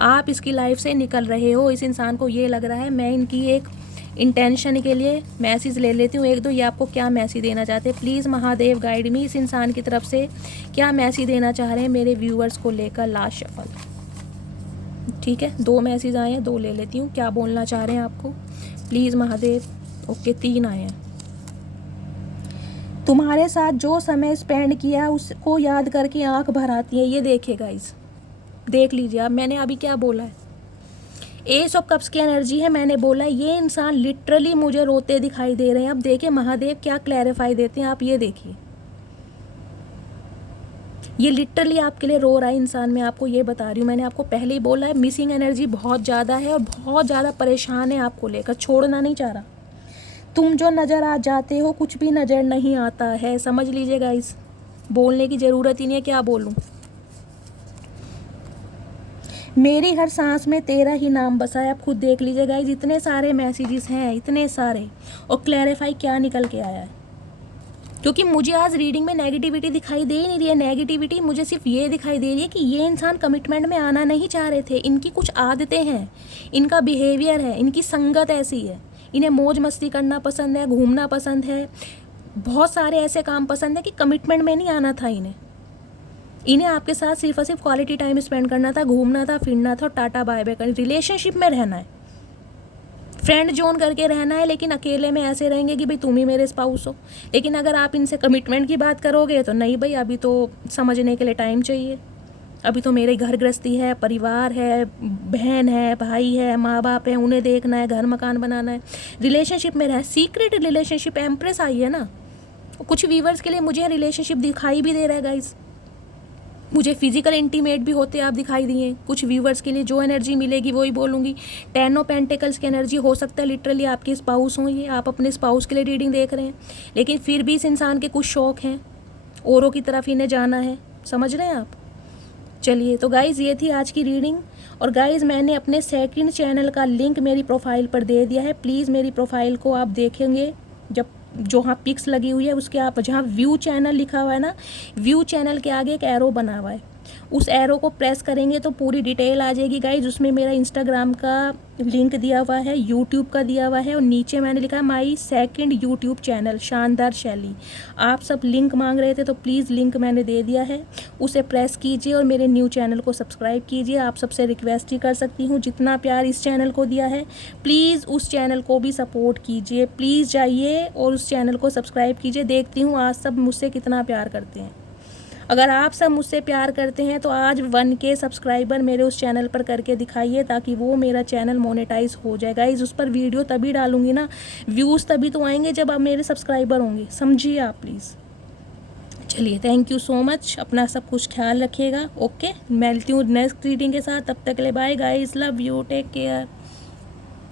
आप इसकी लाइफ से निकल रहे हो। इस इंसान को ये लग रहा है। मैं इनकी एक इंटेंशन के लिए मैसेज ले लेती हूँ, एक दो। ये आपको क्या मैसेज देना चाहते हैं, प्लीज़ महादेव गाइड मी। इस इंसान की तरफ से क्या मैसेज देना चाह रहे हैं मेरे व्यूअर्स को लेकर। लास्ट शफल, ठीक है, 2 मैसेज आए हैं, 2 ले लेती हूँ। क्या बोलना चाह रहे हैं आपको, प्लीज़ महादेव। ओके, 3 आए हैं। तुम्हारे साथ जो समय स्पेंड किया उसको याद करके आंख भर आती है। ये देखिए गाइस, देख लीजिए आप, मैंने अभी क्या बोला है। एस ऑफ कप्स की एनर्जी है। मैंने बोला ये इंसान लिटरली मुझे रोते दिखाई दे रहे हैं। अब देखिए महादेव क्या क्लैरिफाई देते हैं, आप ये देखिए, ये लिटरली आपके लिए रो रहा है इंसान। मैं आपको ये बता रही हूँ, मैंने आपको पहले ही बोला है, मिसिंग एनर्जी बहुत ज़्यादा है और बहुत ज़्यादा परेशान है आपको लेकर, छोड़ना नहीं चाह रहा। तुम जो नज़र आ जाते हो कुछ भी नज़र नहीं आता है, समझ लीजिए गाइस, बोलने की ज़रूरत ही नहीं है, क्या बोलूँ। मेरी हर सांस में तेरा ही नाम बसा है। आप खुद देख लीजिए गाइस, इतने सारे मैसेजेस हैं, इतने सारे, और क्लैरिफाई क्या निकल के आया है। क्योंकि मुझे आज रीडिंग में नेगेटिविटी दिखाई दे ही नहीं रही है। नेगेटिविटी मुझे सिर्फ ये दिखाई दे रही है कि ये इंसान कमिटमेंट में आना नहीं चाह रहे थे। इनकी कुछ आदतें हैं, इनका बिहेवियर है, इनकी संगत ऐसी है, इन्हें मौज मस्ती करना पसंद है, घूमना पसंद है, बहुत सारे ऐसे काम पसंद है कि कमिटमेंट में नहीं आना था इन्हें आपके साथ सिर्फ और सिर्फ क्वालिटी टाइम स्पेंड करना था, घूमना था, फिरना था और टाटा बाय बाय करना। रिलेशनशिप में रहना है, फ्रेंड जोन करके रहना है, लेकिन अकेले में ऐसे रहेंगे कि भाई तुम ही मेरे स्पाउस हो। लेकिन अगर आप इनसे कमिटमेंट की बात करोगे तो नहीं भाई, अभी तो समझने के लिए टाइम चाहिए, अभी तो मेरे घर गृहस्थी है, परिवार है, बहन है, भाई है, माँ बाप है, उन्हें देखना है, घर मकान बनाना है, रिलेशनशिप में रह। सीक्रेट रिलेशनशिप एम्प्रेस आई है ना, कुछ व्यूवर्स के लिए मुझे रिलेशनशिप दिखाई भी दे रहा है गाइस, मुझे फिजिकल इंटीमेट भी होते आप दिखाई दिए। कुछ व्यूवर्स के लिए जो एनर्जी मिलेगी वही बोलूँगी। 10 ऑफ पेंटिकल्स की एनर्जी हो सकता है लिटरली आपके स्पाउस हों, ये आप अपने स्पाउस के लिए रीडिंग देख रहे हैं, लेकिन फिर भी इस इंसान के कुछ शौक हैं, औरों की तरफ इन्हें जाना है, समझ रहे हैं आप। चलिए तो गाइज़ ये थी आज की रीडिंग। और गाइज़ मैंने अपने सेकंड चैनल का लिंक मेरी प्रोफाइल पर दे दिया है, प्लीज़ मेरी प्रोफाइल को आप देखेंगे, जब जो हाँ पिक्स लगी हुई है उसके आप जहाँ व्यू चैनल लिखा हुआ है ना, व्यू चैनल के आगे एक एरो बना हुआ है, उस एरो को प्रेस करेंगे तो पूरी डिटेल आ जाएगी गाइज। उसमें मेरा इंस्टाग्राम का लिंक दिया हुआ है, यूट्यूब का दिया हुआ है, और नीचे मैंने लिखा है माई सेकंड यूट्यूब चैनल शानदार शैली। आप सब लिंक मांग रहे थे तो प्लीज़ लिंक मैंने दे दिया है, उसे प्रेस कीजिए और मेरे न्यू चैनल को सब्सक्राइब कीजिए। आप सबसे रिक्वेस्ट ही कर सकती हूँ, जितना प्यार इस चैनल को दिया है प्लीज़ उस चैनल को भी सपोर्ट कीजिए। प्लीज़ जाइए और उस चैनल को सब्सक्राइब कीजिए। देखती हूँ आज सब मुझसे कितना प्यार करते हैं। अगर आप सब मुझसे प्यार करते हैं तो आज 1K सब्सक्राइबर मेरे उस चैनल पर करके दिखाइए, ताकि वो मेरा चैनल मोनेटाइज हो जाएगा। इस उस पर वीडियो तभी डालूंगी ना, व्यूज़ तभी तो आएंगे जब आप मेरे सब्सक्राइबर होंगे, समझिए आप प्लीज़। चलिए थैंक यू सो मच, अपना सब कुछ ख्याल रखिएगा। ओके, मिलती हूँ नेक्स्ट रीडिंग के साथ, तब तक के लिए bye guys, love you, take care.